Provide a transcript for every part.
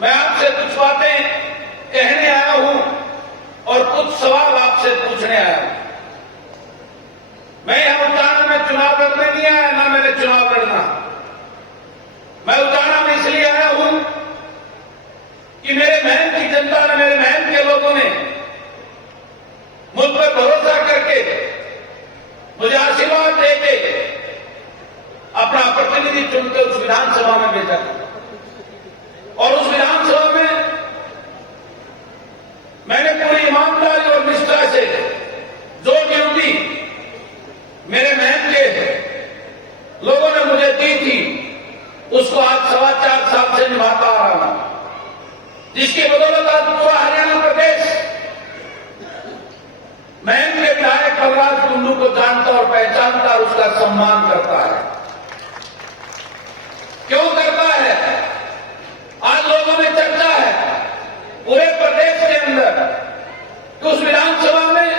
मैं आपसे कुछ बातें कहने आया हूं और कुछ सवाल आपसे पूछने आया हूं। मैं यहां उटाना में चुनाव लड़ने नहीं आया, ना मैंने चुनाव लड़ना। मैं उटाना में इसलिए आया हूं कि मेरे महल की जनता ने, मेरे महल के लोगों ने मुझ पर भरोसा करके मुझे आशीर्वाद देके अपना प्रतिनिधि चुनकर उस विधानसभा में भेजा और उस विधानसभा में मैंने पूरी ईमानदारी और निष्ठा से जो ड्यूटी मेरे महल के लोगों ने मुझे दी थी उसको आज 4.25 साल से निभाता आ रहा हूं, जिसकी बदौलत आज पूरा हरियाणा प्रदेश महल के विधायक बलराज कुंडू को जानता और पहचानता और उसका सम्मान करता है। क्यों करता है? आज लोगों में चर्चा है पूरे प्रदेश के अंदर कि उस विधानसभा में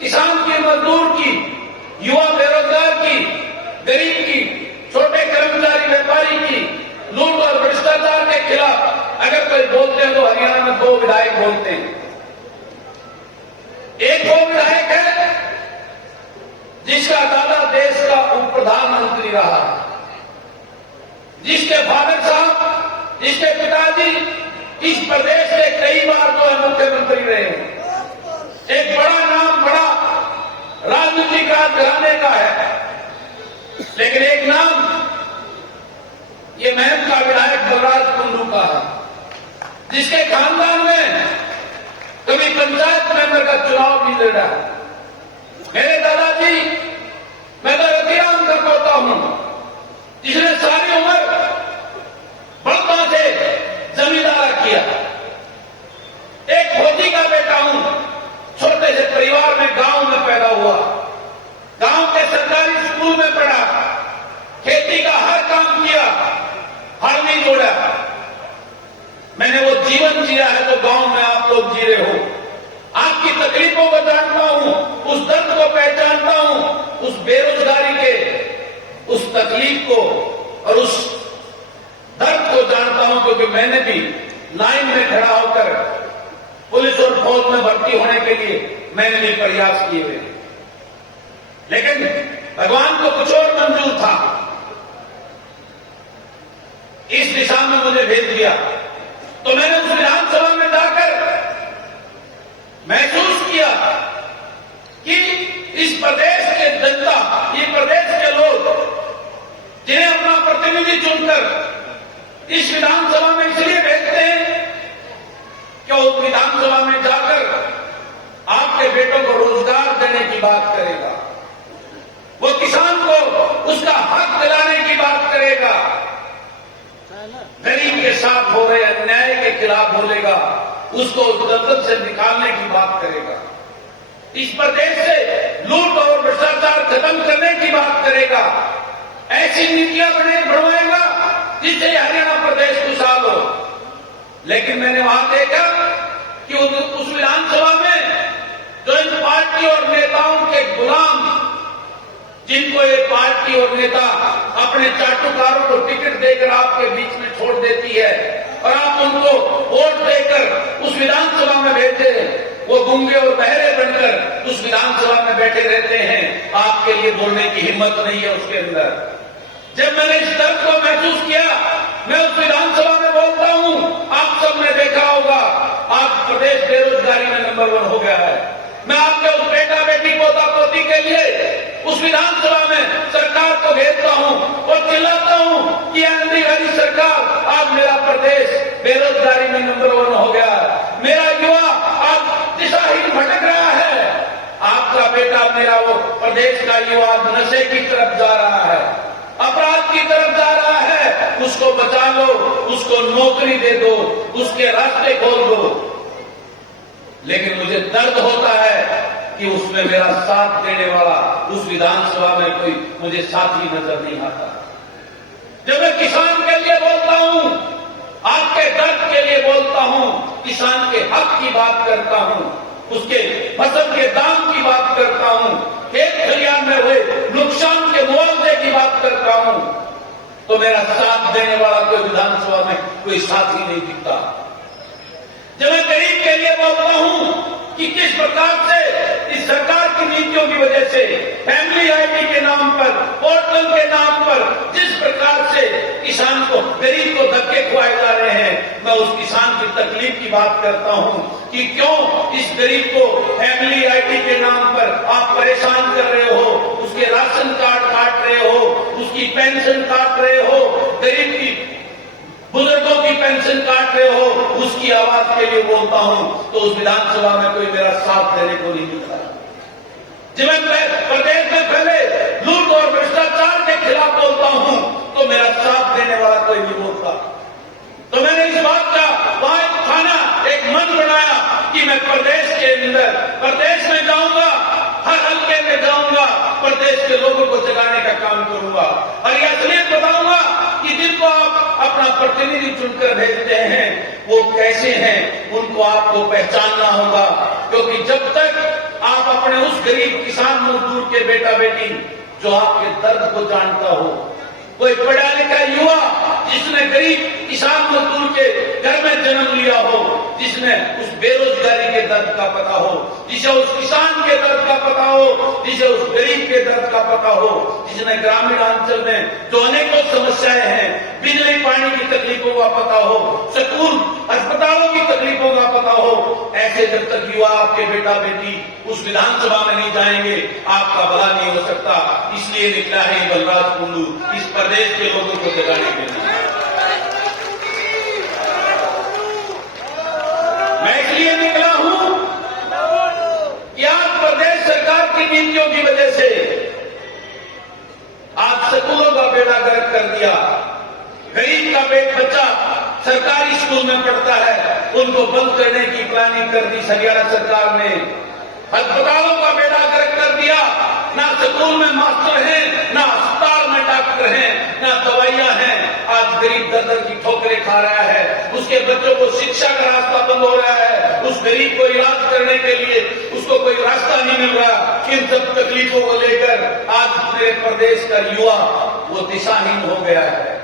किसान की, मजदूर की, युवा बेरोजगार की, गरीब की, छोटे कर्मचारी व्यापारी की लूट और भ्रष्टाचार के खिलाफ अगर कोई बोलते हैं तो हरियाणा में 2 विधायक बोलते हैं। एक वो विधायक है जिसका दादा देश का उप प्रधानमंत्री रहा, जिसके फादर साहब, जिसके पिताजी इस प्रदेश के कई बार जो है मुख्यमंत्री रहे। एक बड़ा नाम, बड़ा राजनीतिक घराने का है, लेकिन एक नाम ये महल का विधायक बलराज कुंडू का है, जिसके खानदान में कभी पंचायत मेंबर का चुनाव नहीं लड़ा। मेरे दादाजी, मैं तो रतिराम कर पोता हूं, जिसने सारी उम्र बड़पा से जमींदार किया। एक फौजी का बेटा हूं, छोटे से परिवार में गांव में पैदा हुआ, गांव के सरकारी स्कूल में पढ़ा, खेती का हर काम किया, हल नहीं जोड़ा। मैंने वो जीवन जिया है जो गांव में आप लोग जी रहे हो। आपकी तकलीफों को जानता हूं, उस दर्द को पहचानता हूं, उस बेरोजगारी के उस तकलीफ को और उस दर्द को जानता हूं, क्योंकि मैंने भी लाइन में खड़ा होकर पुलिस और फौज में भर्ती होने के लिए मैंने भी प्रयास किए हुए। लेकिन भगवान को कुछ और मंजूर था, इस दिशा में मुझे भेज दिया। तो मैंने उस विधानसभा में जाकर महसूस किया कि इस प्रदेश के जनता, ये प्रदेश के लोग जिन्हें अपना प्रतिनिधि चुनकर इस विधानसभा में इसलिए भेजते हैं कि उस विधानसभा में जाकर आपके बेटों को रोजगार देने की बात करेगा, वो किसान को उसका हक दिलाने की बात करेगा, गरीब के साथ हो रहे अन्याय के खिलाफ बोलेगा, उसको दलदल से निकालने की बात करेगा, इस प्रदेश से लूट और भ्रष्टाचार खत्म करने की बात करेगा, ऐसी नीतियां बढ़वाएगा जिससे हरियाणा प्रदेश खुशहाल हो। लेकिन मैंने वहां देखा कि उस विधानसभा में जो इन पार्टी और नेताओं के गुलाम, जिनको ये पार्टी और नेता अपने चाटुकारों को टिकट देकर आपके बीच में छोड़ देती है और आप उनको वोट देकर उस विधानसभा में भेजते हैं, वो गूंगे और बहरे बनकर उस विधानसभा में बैठे रहते हैं, आपके लिए बोलने की हिम्मत नहीं है उसके अंदर। जब मैंने इस दर्द को महसूस किया, मैं उस विधानसभा में बोलता हूं, आप सबने देखा होगा आज प्रदेश बेरोजगारी में नंबर 1 हो गया है। मैं आपके उस बेटा बेटी पोता पोती के लिए उस विधानसभा में सरकार को भेजता हूं और चिल्लाता हूं कि एनडी वाली सरकार, आज मेरा प्रदेश बेरोजगारी में नंबर 1 हो गया है, मेरा युवा आज दिशाहीन भटक रहा है, आपका बेटा, मेरा वो प्रदेश का युवा नशे की तरफ जा रहा है, अपराध की तरफ जा रहा है, उसको बचा लो, उसको नौकरी दे दो, उसके रास्ते खोल दो। लेकिन मुझे दर्द होता है कि उसमें मेरा साथ देने वाला उस विधानसभा में कोई मुझे साथी नजर नहीं आता। जब मैं किसान के लिए बोलता हूं, आपके दर्द के लिए बोलता हूं, किसान के हक की बात करता हूं, उसके फसल के दाम की बात करता हूं, खेत खलिहान में हुए नुकसान के मुआवजे की बात करता हूं, तो मेरा साथ देने वाला कोई विधानसभा में कोई साथी नहीं दिखता। जब मैं गरीब के लिए बोलता हूं कि किस प्रकार से इस सरकार की नीतियों की वजह से फैमिली आईडी के नाम पर, पोर्टल के नाम पर जिस प्रकार से किसान को, गरीब को धक्के खुआए जा रहे हैं, मैं उस किसान की तकलीफ की बात करता हूं कि क्यों इस गरीब को फैमिली आईडी के नाम पर आप परेशान कर रहे हो, उसके राशन कार्ड काट रहे हो, उसकी पेंशन काट रहे हो, गरीब की, बुजुर्गों की पेंशन काट रहे हो। उसकी आवाज के लिए बोलता हूं तो उस विधानसभा में कोई मेरा साथ देने को नहीं मिलता। जब मैं प्रदेश में पहले लूट और भ्रष्टाचार के खिलाफ बोलता हूं तो मेरा साथ देने वाला कोई नहीं बोलता। तो मैंने इस बात का वहां एक खाना, एक मन बनाया कि मैं प्रदेश के अंदर, प्रदेश में जाऊंगा, हर हल्के में जाऊंगा, प्रदेश के लोगों को जगाने का काम करूंगा और यह असलियत बताऊंगा कि जिनको आप अपना प्रतिनिधि चुनकर भेजते हैं वो कैसे हैं, उनको आपको पहचानना होगा। क्योंकि जब तक आप अपने उस गरीब किसान मजदूर के बेटा बेटी जो आपके दर्द को जानता हो, कोई पढ़ा लिखा युवा जिसने गरीब किसान मजदूर के घर में जन्म लिया हो, जिसने उस बेरोजगारी के दर्द का पता हो, जिसे उस किसान के दर्द का पता हो, जिसे उस गरीब के दर्द का पता हो, जिसने ग्रामीण अंचल में जो अनेकों समस्याएं हैं, बिजली पानी की तकलीफों का पता हो, स्कूल अस्पतालों की तकलीफों का पता हो, ऐसे जब तक युवा आपके बेटा बेटी उस विधानसभा में नहीं जाएंगे आपका भला नहीं हो सकता। इसलिए निकला है बलराज कुंडू इस प्रदेश के लोगों को जगाने के लिए। मैं इसलिए निकला हूं कि आज प्रदेश सरकार की नीतियों की वजह से आज स्कूलों का बेड़ा गर्क कर दिया। गरीब का बच्चा सरकारी स्कूल में पढ़ता है, उनको बंद करने की प्लानिंग कर दी हरियाणा सरकार ने। अस्पतालों का बेड़ा गर्क कर दिया, ना स्कूल में मास्टर हैं, ना अस्पताल में डॉक्टर हैं, ना दवाइयां हैं। आज गरीब दर दर की ठोकरें खा रहा है, उसके बच्चों को शिक्षा का रास्ता बंद हो रहा है, उस गरीब को इलाज करने के लिए उसको कोई रास्ता नहीं मिल रहा। इन सब तकलीफों को लेकर आज मेरे प्रदेश का युवा वो दिशाहीन हो गया है।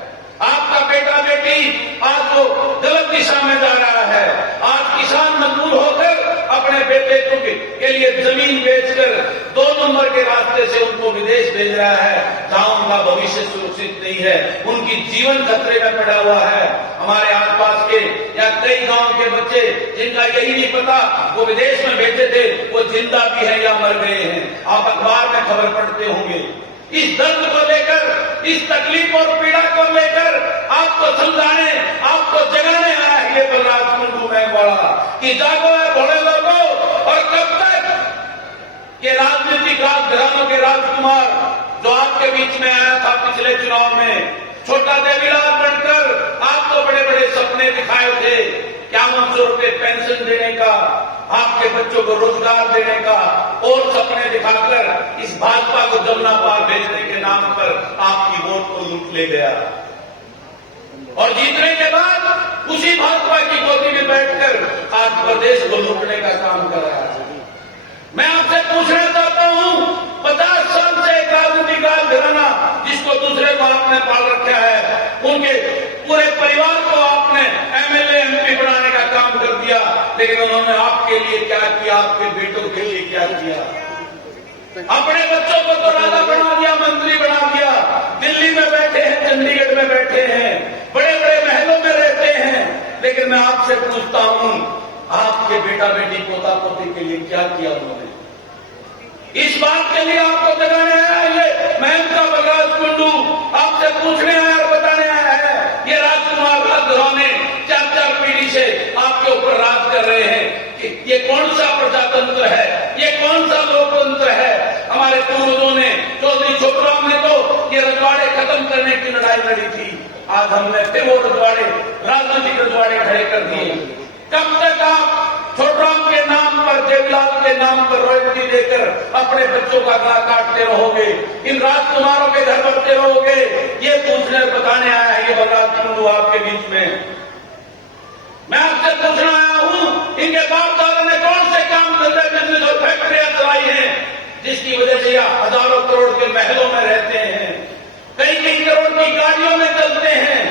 आपका बेटा बेटी आज वो गलत दिशा में जा रहा है। आज किसान मजबूर होकर अपने बेटे के लिए जमीन बेचकर 2 नंबर के रास्ते से उनको विदेश भेज रहा है, जहां उनका भविष्य सुरक्षित नहीं है, उनकी जीवन खतरे में पड़ा हुआ है। हमारे आसपास के या कई गांव के बच्चे जिनका यही नहीं पता वो विदेश में भेजे थे, वो जिंदा भी है या मर गए हैं। आप अखबार में खबर पढ़ते होंगे। इस दर्द को लेकर, इस तकलीफ और पीड़ा को लेकर आपको समझाने, आपको जगाने आया है ये बलराज कुंडू मेघवाड़ा कि जागो है बड़े लोगों। और कब तक ये राजनीतिक राजघरानों के राजकुमार जो आपके बीच में आया था पिछले चुनाव में, छोटा देवीलाल बनकर आपको बड़े बड़े सपने दिखाए थे, 5100 रुपये पेंशन देने का, आपके बच्चों को रोजगार देने का, और सपने दिखाकर इस भाजपा को जमुना पार भेजने के नाम पर आपकी वोट को लूट ले गया। और जीतने के बाद उसी भाजपा की गोदी में बैठकर आज प्रदेश को लूटने का काम कर रहा है। मैं आपसे पूछना चाहता हूं, 50 साल से एक राजनीतिक घराना जिसको दूसरे को आपने पाल रखा है, उनके पूरे परिवार को आपने एमएलए एमपी बनाने का काम कर दिया, लेकिन उन्होंने आपके लिए क्या किया, आपके बेटों के लिए क्या किया? अपने बच्चों को तो राजा बना दिया, मंत्री बना दिया, दिल्ली में बैठे हैं, चंडीगढ़ में बैठे हैं, बड़े बड़े महलों में रहते हैं। लेकिन मैं आपसे पूछता हूं, आपके बेटा बेटी पोता पोती के लिए क्या किया उन्होंने? इस बात के लिए आपको जगाने आया है ये महंत का बलराज कुंडू, आपसे पूछने आया और बताने आया है। ये राजकुमार राजघराने 4-4 पीढ़ी से आपके ऊपर राज कर रहे हैं कि ये कौन सा प्रजातंत्र है, ये कौन सा लोकतंत्र है? हमारे पूर्वजों ने, चौधरी छोटूराम ने तो ये रजवाड़े खत्म करने की लड़ाई लड़ी थी। आज हमने फिर वो रजवाड़े, राजनीतिक रजवाड़े खड़े कर दिए। कब तक आप छोटूराम के नाम पर, देवीलाल के नाम पर रॉयल्टी देकर अपने बच्चों का गला काटते रहोगे, इन राजकुमारों के घर बढ़ते रहोगे? ये पूछने बताने आया है ये बलराज कुंडू आपके बीच में। मैं आपसे पूछना आया हूं, इनके बाप दादा ने कौन से काम धंधे, बिजनेस और फैक्ट्रियां चलाई हैं जिसकी वजह से यह हजारों करोड़ के महलों में रहते हैं? कई कई करोड़ की गाड़ियों में चलते हैं,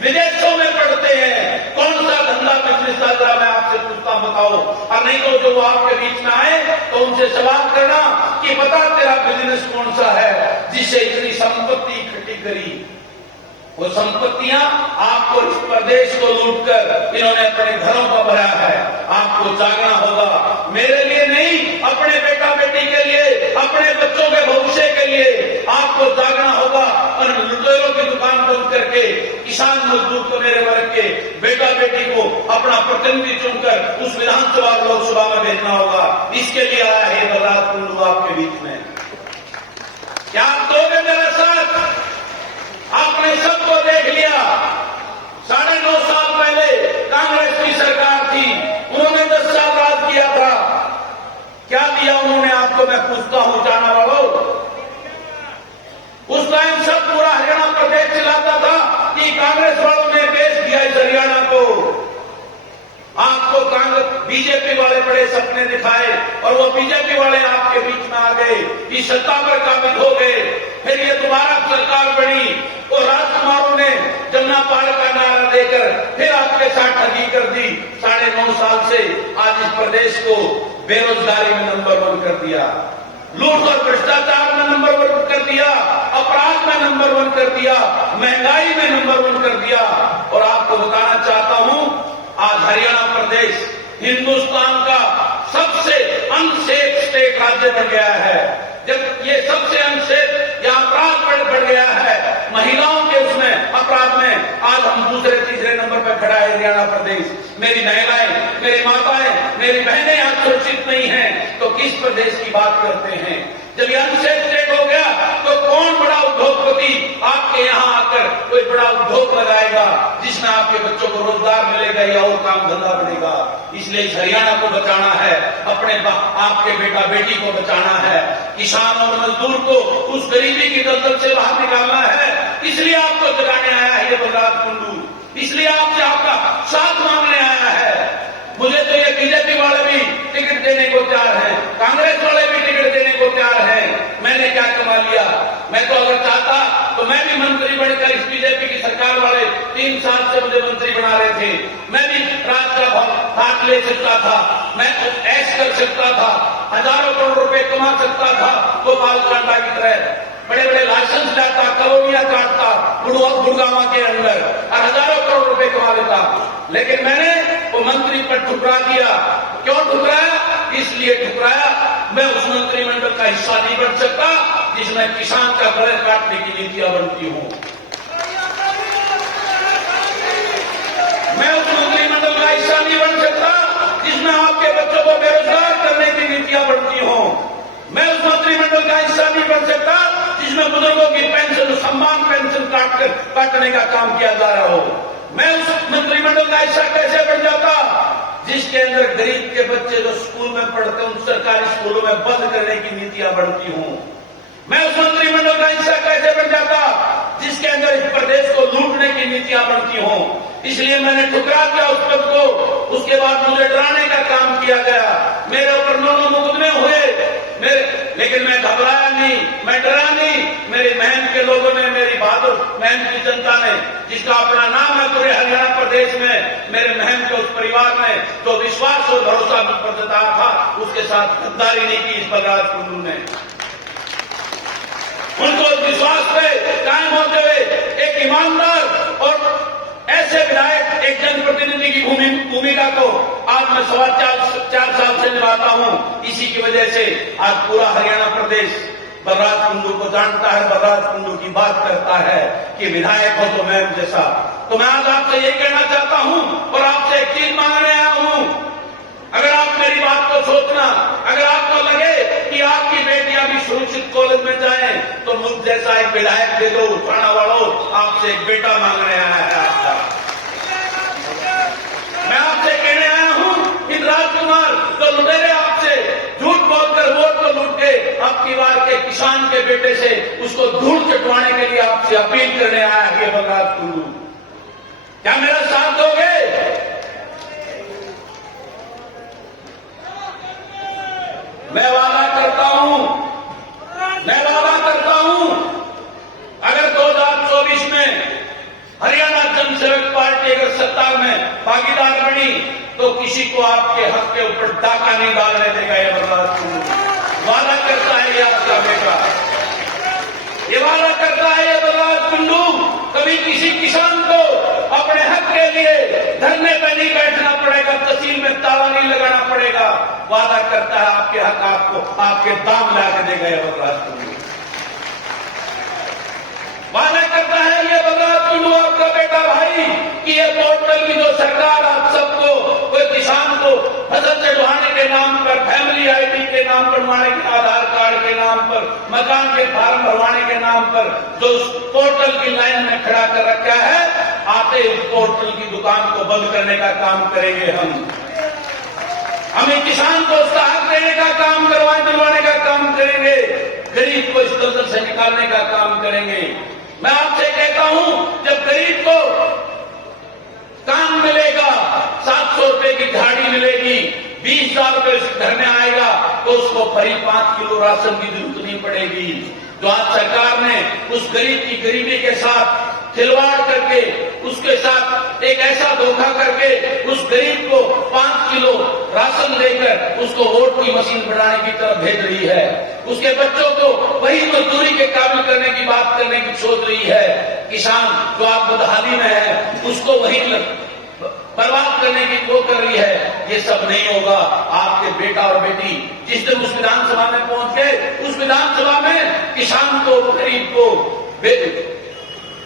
विदेशों में पढ़ते हैं। कौन सा धंधा बिजनेस जरा मैं आपसे पूछता हूं, बताओ। और नहीं तो जो आपके बीच में आए तो उनसे सवाल करना कि बता तेरा बिजनेस कौन सा है जिससे इतनी संपत्ति इकट्ठी करी। वो संपत्तियां आपको इस प्रदेश को लूटकर इन्होंने अपने घरों का भरा है। आपको जागना होगा, मेरे लिए नहीं, अपने बेटा बेटी के लिए, अपने बच्चों के भविष्य के लिए आपको जागना होगा। और लुटेरों की दुकान बंद करके किसान मजदूर को, मेरे वर्ग के बेटा बेटी को अपना प्रतिनिधि चुनकर उस विधानसभा लोकसभा में भेजना होगा। इसके लिए आया है बलराज कुंडू आपके बीच में। क्या आप दोगे मेरा साथ? आपने सबको देख लिया। 9.5 साल पहले कांग्रेस की सरकार थी, उन्होंने 10 साल राज किया था। क्या दिया उन्होंने आपको, मैं पूछता हूं जाना वालों। उस टाइम सब पूरा हरियाणा प्रदेश चलाता था कि कांग्रेस वालों ने बेच दिया इस हरियाणा को। आपको कांग्रेस बीजेपी वाले बड़े सपने दिखाए और वो बीजेपी वाले आपके बीच में आ गए, इस सत्ता पर काबिज हो गए। फिर ये दोबारा सरकार बनी और राजकुमारों ने जमुना पार का नारा देकर फिर आपके साथ ठगी कर दी। 9.5 साल से आज इस प्रदेश को बेरोजगारी में नंबर 1 कर दिया, लूट और भ्रष्टाचार में नंबर 1 कर दिया, अपराध में नंबर 1 कर दिया, महंगाई में नंबर 1 कर दिया। और आपको बताना चाहता हूं, आज हरियाणा प्रदेश हिंदुस्तान का सबसे अनसेफ स्टेट राज्य बन गया है। जब ये सबसे अनसेफ या अपराध बढ़ गया है, महिलाओं के उसमें अपराध में आज हम दूसरे तीसरे नंबर पर खड़ा है हरियाणा प्रदेश। मेरी महिलाएं, मेरी माताएं, मेरी बहनें आज सुरक्षित नहीं हैं, तो किस प्रदेश की बात करते हैं? जब ये अनसेफ स्टेट हो गया तो कौन बड़ा उद्योगपति आपके यहां आकर कोई बड़ा उद्योग लगाएगा जिसमें आपके बच्चों को रोजगार मिलेगा या और काम धंधा बनेगा? इसलिए इस हरियाणा को बचाना है, अपने आपके बेटा बेटी को बचाना है, किसान और मजदूर को उस गरीबी की दलदल से बाहर निकालना है। इसलिए आपको जगाने आया है ये बलराज कुंडू, इसलिए आपसे आपका साथ मांगने आया है। मुझे तो ये बीजेपी वाले भी टिकट देने को तैयार हैं, कांग्रेस वाले भी टिकट देने को तैयार हैं। मैंने क्या कमा लिया? मैं तो अगर चाहता तो मैं भी मंत्री बनकर, इस बीजेपी की सरकार वाले 3 साल से मुझे मंत्री बना रहे थे, मैं भी राज का भाग ले सकता था, मैं ऐश कर सकता था, हजारों करोड़ रुपए कमा सकता था गोपाल कांडा की तरह। बड़े बड़े लाइसेंस लाता, कॉलोनियां काटता गुड़गांव के अंदर और हजारों करोड़ रुपए कमा लेता। लेकिन मैंने वो मंत्री पर ठुकरा दिया। क्यों ठुकराया? इसलिए ठुकराया मैं उस मंत्रिमंडल का हिस्सा नहीं बन सकता जिसमें किसान का गले काटने की नीतियां बनती हों। मैं उस मंत्रिमंडल का हिस्सा नहीं बन सकता जिसमें आपके बच्चों को बेरोजगार करने की नीतियां बनती हों। मैं उस मंत्रिमंडल का हिस्सा नहीं बन सकता जिसमें बुजुर्गों की पेंशन, सम्मान पेंशन काटने का काम किया जा रहा हो। मैं उस मंत्रिमंडल का हिस्सा कैसे बन जाता जिसके अंदर गरीब के बच्चे जो स्कूल में पढ़ते हैं उन सरकारी स्कूलों में बंद करने की नीतियां बनती हों। मैं उस मंत्रिमंडल का हिस्सा कैसे बन जाता जिसके अंदर इस प्रदेश को लूटने की नीतियां बनती हों। इसलिए मैंने ठुकरा दिया उस पद को। उसके बाद मुझे डराने का काम किया गया, मेरे ऊपर 9 मुकदमे हुए, लेकिन मैं घबराया नहीं, मैं डरा नहीं। मेरी महम के लोगों ने, मेरी बहादुर महम की जनता ने, जिसका अपना नाम है पूरे हरियाणा प्रदेश में, मेरे महम के उस परिवार ने जो विश्वास और भरोसा मुझ पर जताया था, उसके साथ गद्दारी नहीं की इस बलराज कुंडू ने। उनको विश्वास पे कायम होते हुए एक ईमानदार और ऐसे विधायक, एक जनप्रतिनिधि की भूमिका को आज मैं 4.25 साल से निभाता हूं। इसी की वजह से आज पूरा हरियाणा प्रदेश बलराज कुंडू को जानता है, बलराज कुंडू की बात करता है कि विधायक हो तो मैं जैसा। तो मैं आज आपसे ये कहना चाहता हूं और आपसे एक चीज मांगने आया हूं। अगर आप मेरी बात को सोचना, अगर आपको लगे कि आपकी बेटियां भी सुरक्षित कॉलेज में जाएं, तो मुझ जैसा एक विधायक दे दो। थाना वालों, आपसे एक बेटा मांगने आया है आपका। मैं आपसे कहने आया हूं कि राजकुमार तो लुटेरे आपसे झूठ बोलकर वोट को लूट के आपकी बार के किसान के बेटे से उसको धूल चटवाने के लिए आपसे अपील करने आया है बलराज कुंडू। क्या मेरा साथ दोगे? मैं वादा करता हूं, अगर 2000 तो किसी को आपके हक के ऊपर डाका नहीं डालने देगा ये बर्दाश्त कुल्लू। वादा करता है ये आपका बेटा, ये वादा करता है ये बर्दाश्त कुल्लू। कभी किसी किसान को अपने हक के लिए धरने पर नहीं बैठना पड़ेगा, तहसील में ताला नहीं लगाना पड़ेगा। वादा करता है आपके हक आपको आपके दाम ला के देगा ये बर्दाश्त कुल्लू। वादा करता है ये बर्दाश्त कुल्लू आपका बेटा भाई कि ये पोर्टल की जो सरकार आप सबको, कोई किसान को फसल चढ़वाने के नाम पर, फैमिली आईडी के नाम पर बनवाने के, आधार कार्ड के नाम पर, मकान के फार्म भरवाने के नाम पर जो पोर्टल की लाइन में खड़ा कर रखा है, आते उस पोर्टल की दुकान को बंद करने का काम करेंगे हम एक किसान को उसका हक देने का काम दिलवाने का काम करेंगे, गरीब को इस दलदल से निकालने का काम करेंगे। मैं आपसे कहता हूं, जब गरीब को काम मिलेगा, 700 रुपए की झाड़ी मिलेगी, 20,000 रुपए घर में आएगा, तो उसको फरी 5 किलो राशन की जरूरत नहीं पड़ेगी। जो आज सरकार ने उस गरीब की गरीबी के साथ खिलवाड़ करके, उसके साथ एक ऐसा धोखा करके उस गरीब को 5 किलो राशन देकर उसको वोट की मशीन बनाने की तरफ भेज रही है, उसके बच्चों को वही मजदूरी के काबिल करने की बात करने की सोच रही है। किसान जो आप बदहाली में है उसको वही बर्बाद करने की वो कर रही है। ये सब नहीं होगा। आपके बेटा और बेटी जिस दिन उस विधानसभा में पहुंच गए, उस विधानसभा में किसान को, गरीब को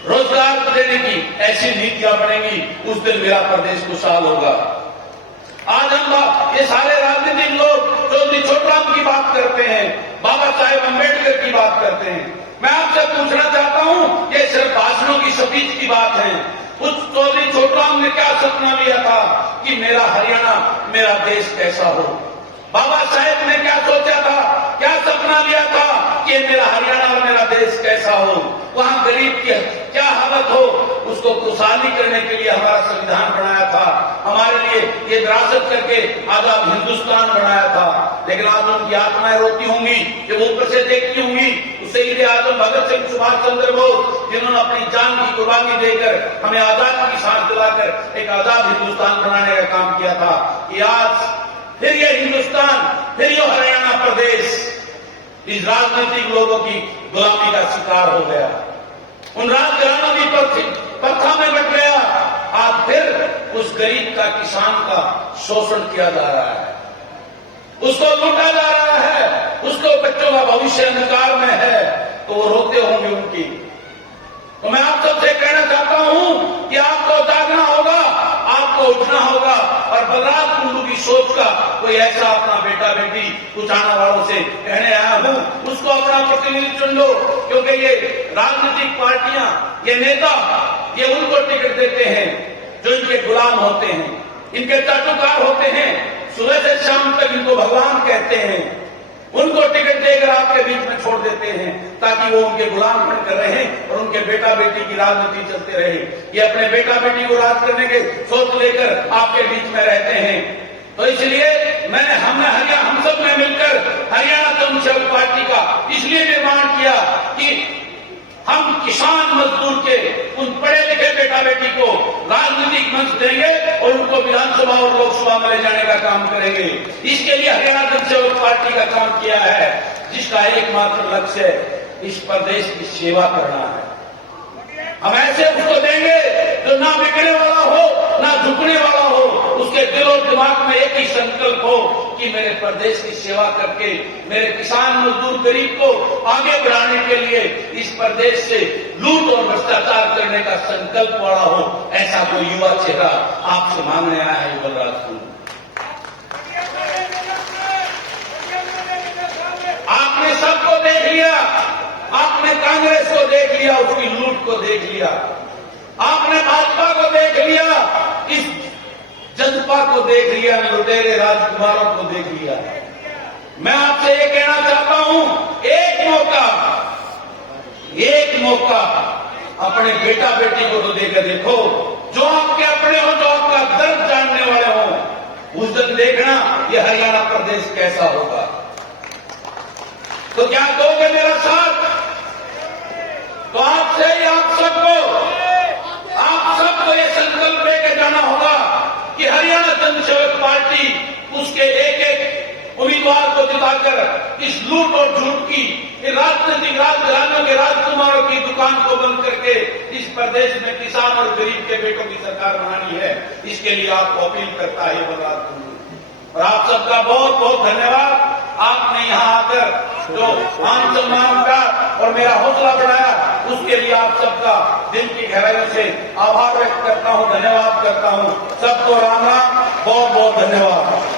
रोजगार देने की ऐसी नीतियां बनेंगी, उस दिन मेरा प्रदेश खुशहाल होगा। आज हम ये सारे राजनीतिक लोग चौधरी छोटराम की बात करते हैं, बाबा साहेब अम्बेडकर की बात करते हैं। मैं आपसे पूछना चाहता हूं, ये सिर्फ भाषणों की स्पीच की बात है। उस चौधरी छोटराम ने क्या सपना लिया था कि मेरा हरियाणा, मेरा देश कैसा हो। बाबा साहेब ने क्या सोचा था, क्या सपना लिया था कि मेरा हरियाणा और मेरा देश कैसा हो, वहां गरीब की क्या हालत हो, उसको खुशहाली करने के लिए हमारा संविधान बनाया था, हमारे लिए ये विरासत करके आजाद हिंदुस्तान बनाया था। लेकिन आज उनकी आत्माएं रोती होंगी, जब ऊपर से देखती होंगी शहीद आजम भगत सिंह, सुभाष चंद्र बोस, जिन्होंने अपनी जान की कुर्बानी देकर हमें आजाद की सांस दिलाकर एक आजाद हिंदुस्तान बनाने का काम किया था, कि आज फिर ये हिंदुस्तान, फिर ये हरियाणा प्रदेश इस राजनीतिक लोगों की गुलामी का शिकार हो गया, उन राजघरानों की प्रथा में बट गया। आज फिर उस गरीब का, किसान का शोषण किया जा रहा है, उसको लूटा जा रहा है, उसको बच्चों का भविष्य अंधकार में है, तो वो रोते होंगे उनकी। तो मैं आप सबसे कहना चाहता हूं कि आपको जागना होगा, आपको उठना होगा और बलराज कुंडू की सोच का कोई ऐसा अपना बेटा बेटी कुछ आने वालों से कहने आया हूं, उसको अपना प्रतिनिधि चुन लो। क्योंकि ये राजनीतिक पार्टियां, ये नेता, ये उनको टिकट देते हैं जो इनके गुलाम होते हैं, इनके चाटुकार होते हैं, सुबह से शाम तक इनको भगवान कहते हैं, उनको टिकट देकर आपके बीच में छोड़ देते हैं ताकि वो उनके गुलाम बनकर रहें और उनके बेटा बेटी की राजनीति चलते रहे। ये अपने बेटा बेटी को राज करने के सोच लेकर आपके बीच में रहते हैं। तो इसलिए हम सब ने मिलकर हरियाणा जनसेवक पार्टी का इसलिए निर्माण किया कि हम किसान मजदूर के उन पढ़े लिखे बेटा बेटी को राजनीतिक मंच देंगे और उनको विधानसभा और लोकसभा में ले जाने का काम करेंगे। इसके लिए हरियाणा जनसेवक पार्टी का काम किया है, जिसका एकमात्र लक्ष्य इस प्रदेश की सेवा करना है। हम ऐसे उसको देंगे जो ना बिकने वाला हो, ना झुकने वाला हो, उसके दिल और दिमाग में एक ही संकल्प हो कि मेरे प्रदेश की सेवा करके मेरे किसान मजदूर गरीब को आगे बढ़ाने के लिए इस प्रदेश से लूट और भ्रष्टाचार करने का संकल्प वाला हो, ऐसा कोई युवा चेहरा आपसे मांगने आया है बलराज कुंडू। आपने सबको देख लिया, आपने कांग्रेस को देख लिया, उसकी लूट को देख लिया, आपने भाजपा को देख लिया, इस जनता को देख लिया, लुटेरे राजकुमारों को देख लिया। मैं आपसे ये कहना चाहता हूं, एक मौका अपने बेटा बेटी को तो देकर देखो, जो आपके अपने हो, जो आपका दर्द जानने वाले हो, उस दिन देखना ये हरियाणा प्रदेश कैसा होगा। तो क्या दोगे मेरा साथ? तो आपसे ही आप सबको ये संकल्प लेके जाना होगा कि हरियाणा जनसेवक उसके एक एक उम्मीदवार को जिताकर इस लूट और झूठ की राजनीतिक राजघरानों के राजकुमारों की दुकान को बंद करके इस प्रदेश में किसान और गरीब के बेटों की सरकार बनानी है। इसके लिए आपको अपील करता है बता दूं। और आप सबका बहुत बहुत धन्यवाद। आपने यहाँ आकर जो मान सम्मान का और मेरा हौसला बढ़ाया, उसके लिए आप सबका दिल की गहराई से आभार व्यक्त करता हूँ, धन्यवाद करता हूँ। सबको राम राम, बहुत बहुत धन्यवाद।